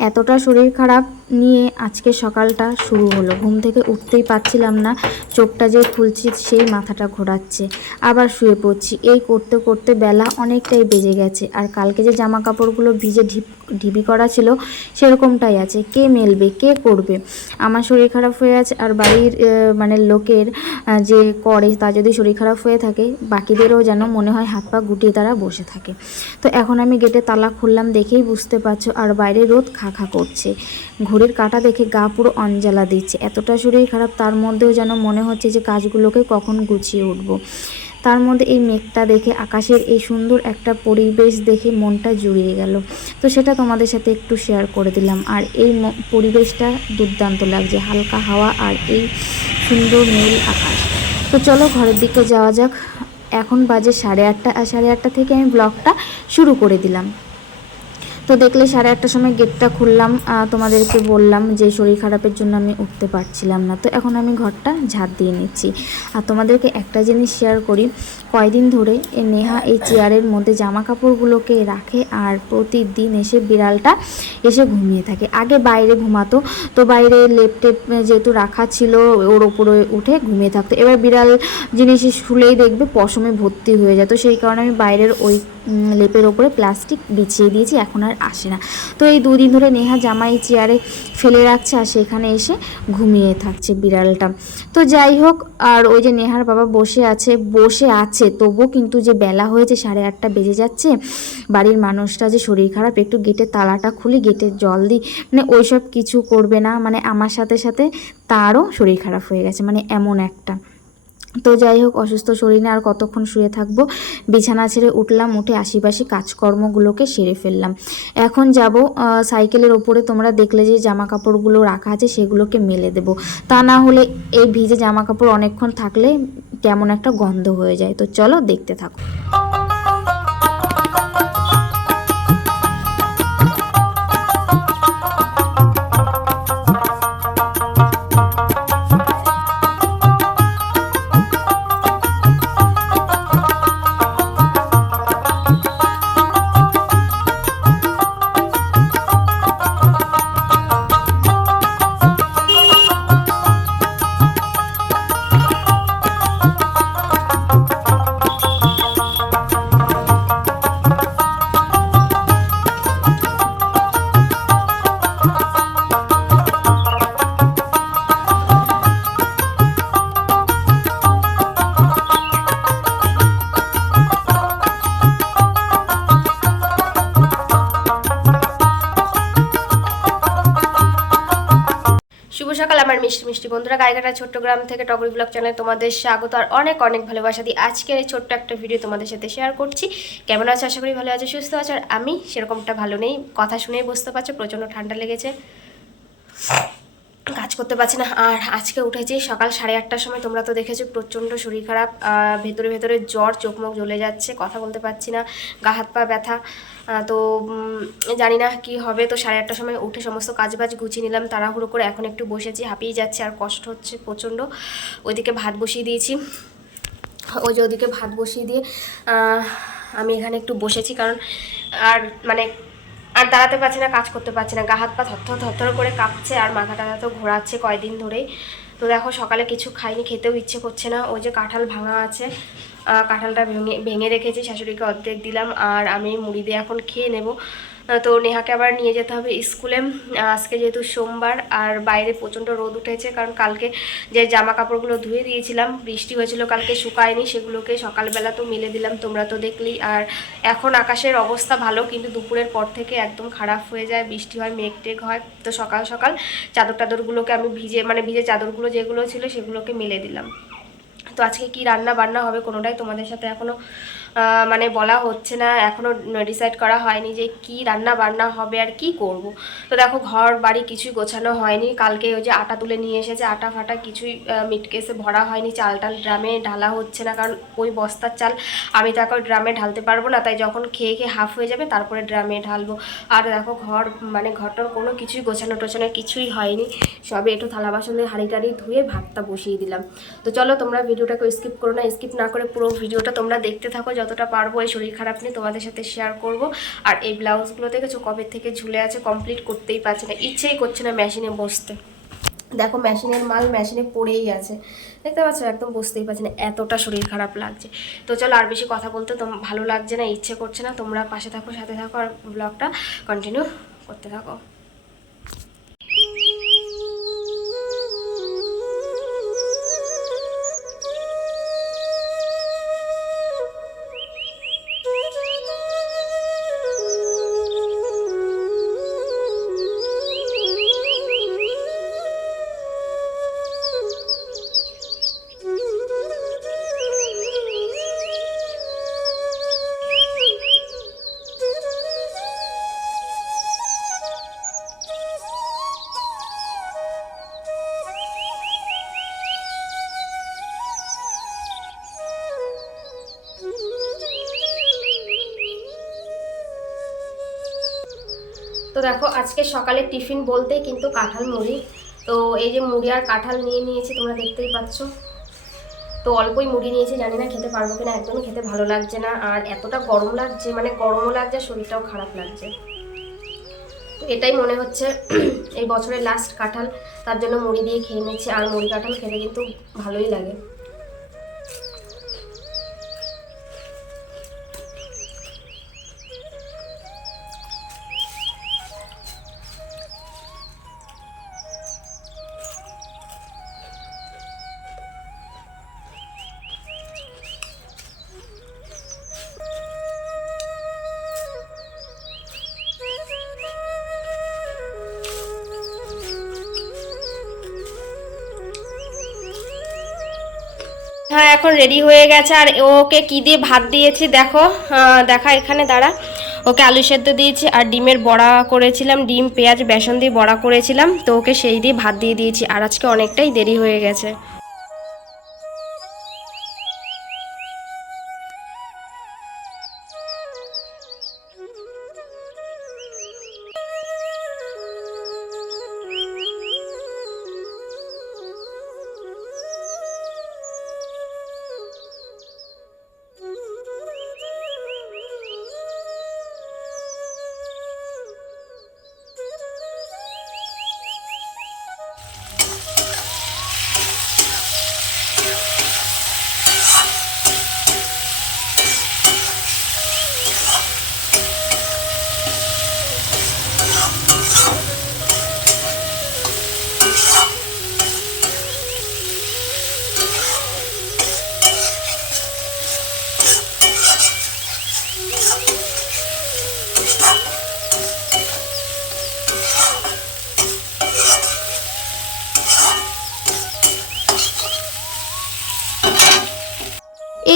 এতটা শরীর খারাপ নিয়ে আজকে সকালটা শুরু হলো। ঘুম থেকে উঠতেই পারছিলাম না, চোখটা যে খুলছি সেই মাথাটা ঘোরাচ্ছে, আবার শুয়ে পড়ছি। এই করতে করতে বেলা অনেকটাই বেজে গেছে। আর কালকে যে জামা কাপড়গুলো ভিজে ঢিবি করা ছিল সেরকমটাই আছে, কে মেলবে, কে করবে? আমার শরীর খারাপ হয়ে আছে, আর বাড়ির মানে লোকের যে করে তা যদি শরীর খারাপ হয়ে থাকে, বাকিদেরও যেন মনে হয় হাত পা গুটিয়ে তারা বসে থাকে। তো এখন আমি গেটে তালা খুললাম, দেখেই বুঝতে পারছো, আর বাইরে রোদ খা খা করছে। ঘড়ির কাঁটা দেখে গা পুরো অঞ্জালা দিচ্ছে। এতটা শরীর খারাপ, তার মধ্যেও যেন মনে হচ্ছে যে কাজগুলোকে কখন গুছিয়ে উঠবো। তার মধ্যে এই মেঘটা দেখে, আকাশের এই সুন্দর একটা পরিবেশ দেখে মনটা জুড়িয়ে গেল। তো সেটা তোমাদের সাথে একটু শেয়ার করে দিলাম। আর এই পরিবেশটা দুর্দান্ত লাগছে, হালকা হাওয়া আর এই সুন্দর নীল আকাশ। তো চলো ঘরের দিকে যাওয়া যাক। এখন বাজে 8:30, আর 8:30 থেকে আমি ব্লগটা শুরু করে দিলাম। তো দেখলে 8:30টার সময় গেটটা খুললাম, তোমাদেরকে বললাম যে শরীর খারাপের জন্য আমি উঠতে পারছিলাম না। তো এখন আমি ঘরটা ঝাড় দিয়ে নিচ্ছি। আর তোমাদেরকে একটা জিনিস শেয়ার করি, কয়দিন ধরে নেহা এই চেয়ারের মধ্যে জামা কাপড়গুলোকে রাখে, আর প্রতিদিন এসে বিড়ালটা এসে ঘুমিয়ে থাকে। আগে বাইরে ঘুমাতো, তো বাইরে লেপটেপ যেহেতু রাখা ছিল ওর ওপরে উঠে ঘুমিয়ে থাকতো। এবার বিড়াল জিনিস শুলেই দেখবে পশমে ভর্তি হয়ে যায়, তো সেই কারণে আমি বাইরের ওই লেপের ওপরে প্লাস্টিক বিছিয়ে দিয়েছি, এখন আর আসে না। তো এই 2 দিন ধরে নেহা জামাই চেয়ারে ফেলে রাখছে, আর সেখানে এসে ঘুমিয়ে থাকছে বিড়ালটা। তো যাই হোক, আর ওই যে নেহার বাবা বসে আছে তবুও কিন্তু যে বেলা হয়েছে, 8:30 বেজে যাচ্ছে, বাড়ির মানুষটা যে শরীর খারাপ, একটু গেটের তালাটা খুলি, গেটের জল দিই, মানে ওইসব কিছু করবে না। মানে আমার সাথে সাথে তারও শরীর খারাপ হয়ে গেছে, মানে এমন একটা। তো যাই হোক, অসুস্থ শরীর নিয়ে আর কতক্ষণ শুয়ে থাকবো। বিছানা ছেড়ে উঠলাম, উঠে আশিপাশি কাজকর্মগুলোকে সেরে ফেললাম। এখন যাব সাইকেলের ওপরে, তোমরা দেখলে যে জামা কাপড়গুলো রাখা আছে সেগুলোকে মেলে দেব। তা না হলে এই ভিজে জামা কাপড় অনেকক্ষণ থাকলে কেমন একটা গন্ধ হয়ে যায়। তো চলো দেখতে থাকো। শুভ সকাল আমার মিষ্টি মিষ্টি বন্ধুরা, গাইঘাটা ছোট্ট গ্রাম থেকে টগরি ব্লগ চ্যানেলে তোমাদের স্বাগত আর অনেক অনেক ভালোবাসা দিই। আজকের এই ছোট্ট একটা ভিডিও তোমাদের সাথে শেয়ার করছি। কেমন আছো? আশা করি ভালো আছো, সুস্থ আছো। আর আমি সেরকমটা ভালো নেই, কথা শুনেই বুঝতে পারছো, প্রচণ্ড ঠান্ডা লেগেছে, কাজ করতে পারছি না। আর আজকে উঠেছি সকাল 8:30টার সময়, তোমরা তো দেখেছো, প্রচণ্ড শরীর খারাপ, ভেতরে ভেতরে জ্বর, চোখ মুখ জ্বলে যাচ্ছে, কথা বলতে পারছি না, গা হাত পা ব্যথা। তো জানি না কি হবে। তো 8:30টার সময় উঠে সমস্ত কাজবাজ গুছিয়ে নিলাম তাড়াহুড়ো করে। এখন একটু বসেছি, হাঁপিয়ে যাচ্ছে আর কষ্ট হচ্ছে প্রচণ্ড। ওইদিকে ভাত বসিয়ে দিয়েছি, ওই যে ওদিকে ভাত বসিয়ে দিয়ে আমি এখানে একটু বসেছি, কারণ আর মানে আর দাঁড়াতে পারছি না, কাজ করতে পারছি না, গা হাত পা থরথর থরথর করে কাঁপছে, আর মাথাটা তো ঘোরাচ্ছে কয়দিন ধরেই। তো দেখো সকালে কিছু খাইনি, খেতেও ইচ্ছে করছে না। ওই যে কাঁঠাল ভাঙা আছে, কাঁঠালটা ভেঙে রেখেছি, শাশুড়িকে অর্ধেক দিলাম, আর আমি মুড়ি দিয়ে এখন খেয়ে নেব। তো নেহাকে আবার নিয়ে যেতে হবে স্কুলে, আজকে যেহেতু সোমবার, আর বাইরে প্রচণ্ড রোদ উঠেছে, কারণ কালকে যে জামা কাপড়গুলো ধুয়ে দিয়েছিলাম, বৃষ্টি হয়েছিল কালকে, শুকায়নি, সেগুলোকে সকালবেলা তো মেলে দিলাম, তোমরা তো দেখলেই। আর এখন আকাশের অবস্থা ভালো, কিন্তু দুপুরের পর থেকে একদম খারাপ হয়ে যায়, বৃষ্টি হয়, মেঘ টেঘ হয়। তো সকাল সকাল চাদর টাদরগুলোকে আমি ভিজে চাদরগুলো যেগুলো ছিল সেগুলোকে মেলে দিলাম। তো আজকে কি রান্না বান্না হবে কোনোটাই তোমাদের সাথে এখনও মানে বলা হচ্ছে না, এখনও ডিসাইড করা হয়নি যে কি রান্না বান্না হবে আর কি করব। তো দেখো ঘর বাড়ি কিছুই গোছানো হয়নি। কালকে ওই যে আটা তুলে নিয়ে এসেছে, আটা ফাটা কিছুই মিটকেসে ভরা হয়নি, চাল টাল ড্রামে ঢালা হচ্ছে না, কারণ ওই বস্তার চাল আমি তো এখন ড্রামে ঢালতে পারবো না, তাই যখন খেয়ে খেয়ে হাফ হয়ে যাবে তারপরে ড্রামে ঢালবো। আর দেখো ঘর মানে ঘরটার কোনো কিছুই গোছানো টোছানো কিছুই হয়নি, সবে একটু থালা বাসন দিয়ে হাঁড়ি টাড়ি ধুয়ে ভাতটা বসিয়ে দিলাম। তো চলো তোমরা ভিডিওটাকে স্কিপ করো না, স্কিপ না করে পুরো ভিডিওটা তোমরা দেখতে থাকো, যতটা পারবো এই শরীর খারাপ নিয়ে তোমাদের সাথে শেয়ার করব। আর এই ব্লাউজগুলো দেখেছো কবে থেকে ঝুলে আছে, কমপ্লিট করতেই পারছি না, ইচ্ছেই করছে না মেশিনে বসতে। দেখো মেশিনের মাল মেশিনে পড়েই আছে, দেখতে পাচ্ছ, একদম বুঝতেই পারছি না, এতটা শরীর খারাপ লাগছে। তো চলো আর বেশি কথা বলতে তো ভালো লাগছে না, ইচ্ছে করছে না, তোমরা পাশে থাকো, সাথে থাকো, আর ব্লগটা কন্টিনিউ করতে থাকো। তো দেখো আজকে সকালে টিফিন বলতে কিন্তু কাঁঠাল মুড়ি। তো এই যে মুড়ি আর কাঁঠাল নিয়ে নিয়েছি, তোমরা দেখতেই পাচ্ছ। তো অল্পই মুড়ি নিয়েছি, জানি না খেতে পারবো কিনা, একদমই খেতে ভালো লাগছে না, আর এতটা গরম লাগছে, মানে গরমও লাগছে, শরীরটাও খারাপ লাগছে। তো এটাই মনে হচ্ছে এই বছরের লাস্ট কাঁঠাল, তার জন্য মুড়ি দিয়ে খেয়ে নিচ্ছি। আর মুড়ি কাঁঠাল খেতে কিন্তু ভালোই লাগে। হ্যাঁ এখন রেডি হয়ে গেছে, আর ওকে কি দিয়ে ভাত দিয়েছি দেখো, দেখা এখানে দাঁড়া। ওকে আলু সেদ্ধ দিয়েছি আর ডিমের বড়া করেছিলাম, ডিম পেঁয়াজ বেসন দিয়ে বড়া করেছিলাম, তো ওকে সেই দিয়ে ভাত দিয়ে দিয়েছি। আর আজকে অনেকটাই দেরি হয়ে গেছে।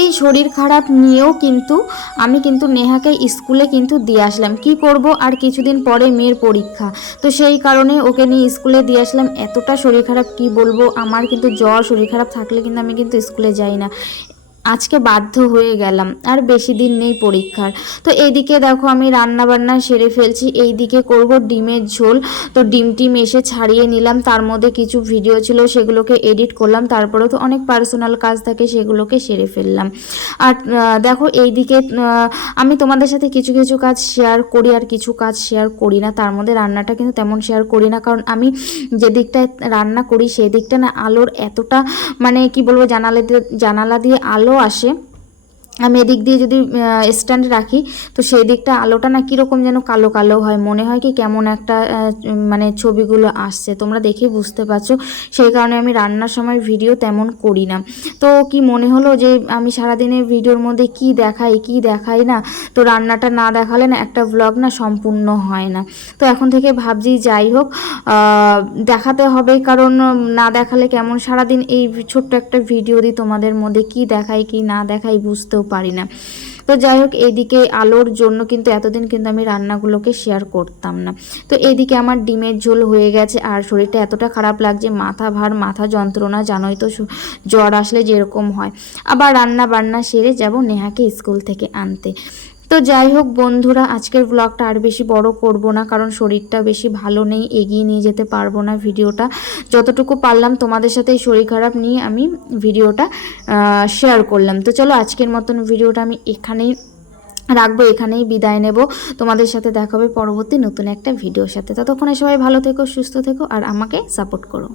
এই শরীর খারাপ নিয়েও কিন্তু আমি কিন্তু নেহাকে স্কুলে কিন্তু দিয়ে আসলাম, কি করব, আর কিছুদিন পরে মেয়ের পরীক্ষা, তো সেই কারণে ওকে নিয়ে স্কুলে দিয়ে আসলাম। এতটা শরীর খারাপ কি বলবো, আমার কিন্তু জ্বর, শরীর খারাপ থাকলে কিন্তু আমি কিন্তু স্কুলে যাই না। আজকে বাধ্য হয়ে গেলাম, আর বেশি দিন নেই পরীক্ষার। তো এইদিকে দেখো আমি রান্না বান্না সেরে ফেলছি, এইদিকে করব ডিমের ঝোল। তো ডিম টিম এসে ছাড়িয়ে নিলাম, তার মধ্যে কিছু ভিডিও ছিল সেগুলোকে এডিট করলাম, তারপরে তো অনেক পার্সোনাল কাজ থাকে সেগুলোকে সেরে ফেললাম। আর দেখো এইদিকে আমি তোমাদের সাথে কিছু কিছু কাজ শেয়ার করি আর কিছু কাজ শেয়ার করি না, তার মধ্যে রান্নাটা কিন্তু তেমন শেয়ার করি না, কারণ আমি যে দিকটায় রান্না করি সেই দিকটা না আলোর এতটা মানে কি বলবো, জানালা দিয়ে আলো আসে, আমি এদিক দিয়ে যদি স্ট্যান্ড রাখি তো সেই দিকটা আলোটা না কীরকম যেন কালো কালো হয়, মনে হয় কি কেমন একটা মানে ছবিগুলো আসছে, তোমরা দেখে বুঝতে পারছো। সেই কারণে আমি রান্নার সময় ভিডিও তেমন করি না। তো কি মনে হলো যে আমি সারাদিনের ভিডিওর মধ্যে কি দেখাই না, তো রান্নাটা না দেখালে না একটা ব্লগ না সম্পূর্ণ হয় না। তো এখন থেকে ভাবছি যাই হোক দেখাতে হবে, কারণ না দেখালে কেমন, সারাদিন এই ছোট্ট একটা ভিডিও দিই তোমাদের মধ্যে কি দেখাই কি না দেখাই বুঝতেও পারি না। তো যাই হোক এইদিকে আলোর জন্য কিন্তু এতদিন কিন্তু আমি রান্নাগুলোকে শেয়ার করতাম না। তো এইদিকে আমার ডিমের ঝোল হয়ে গেছে, আর শরীরটা এতটা খারাপ লাগছে, মাথা ভার, মাথা যন্ত্রণা, জানোই তো জ্বর আসলে যেরকম হয়। আবার রান্না বান্না সেরে যাব নেহাকে স্কুল থেকে আনতে। তো যাই হোক বন্ধুরা, আজকের ব্লগটা আর বেশি বড় করব না, কারণ শরীরটা বেশি ভালো নেই, এগিয়ে নিয়ে যেতে পারবো না ভিডিওটা। যতটুকু পারলাম তোমাদের সাথে এই শরীর খারাপ নিয়ে আমি ভিডিওটা শেয়ার করলাম। তো চলো আজকের মতন ভিডিওটা আমি এখানেই রাখবো, এখানেই বিদায় নেব। তোমাদের সাথে দেখা হবে পরবর্তী নতুন একটা ভিডিওর সাথে। ততক্ষণে সবাই ভালো থেকো, সুস্থ থেকো আর আমাকে সাপোর্ট করো।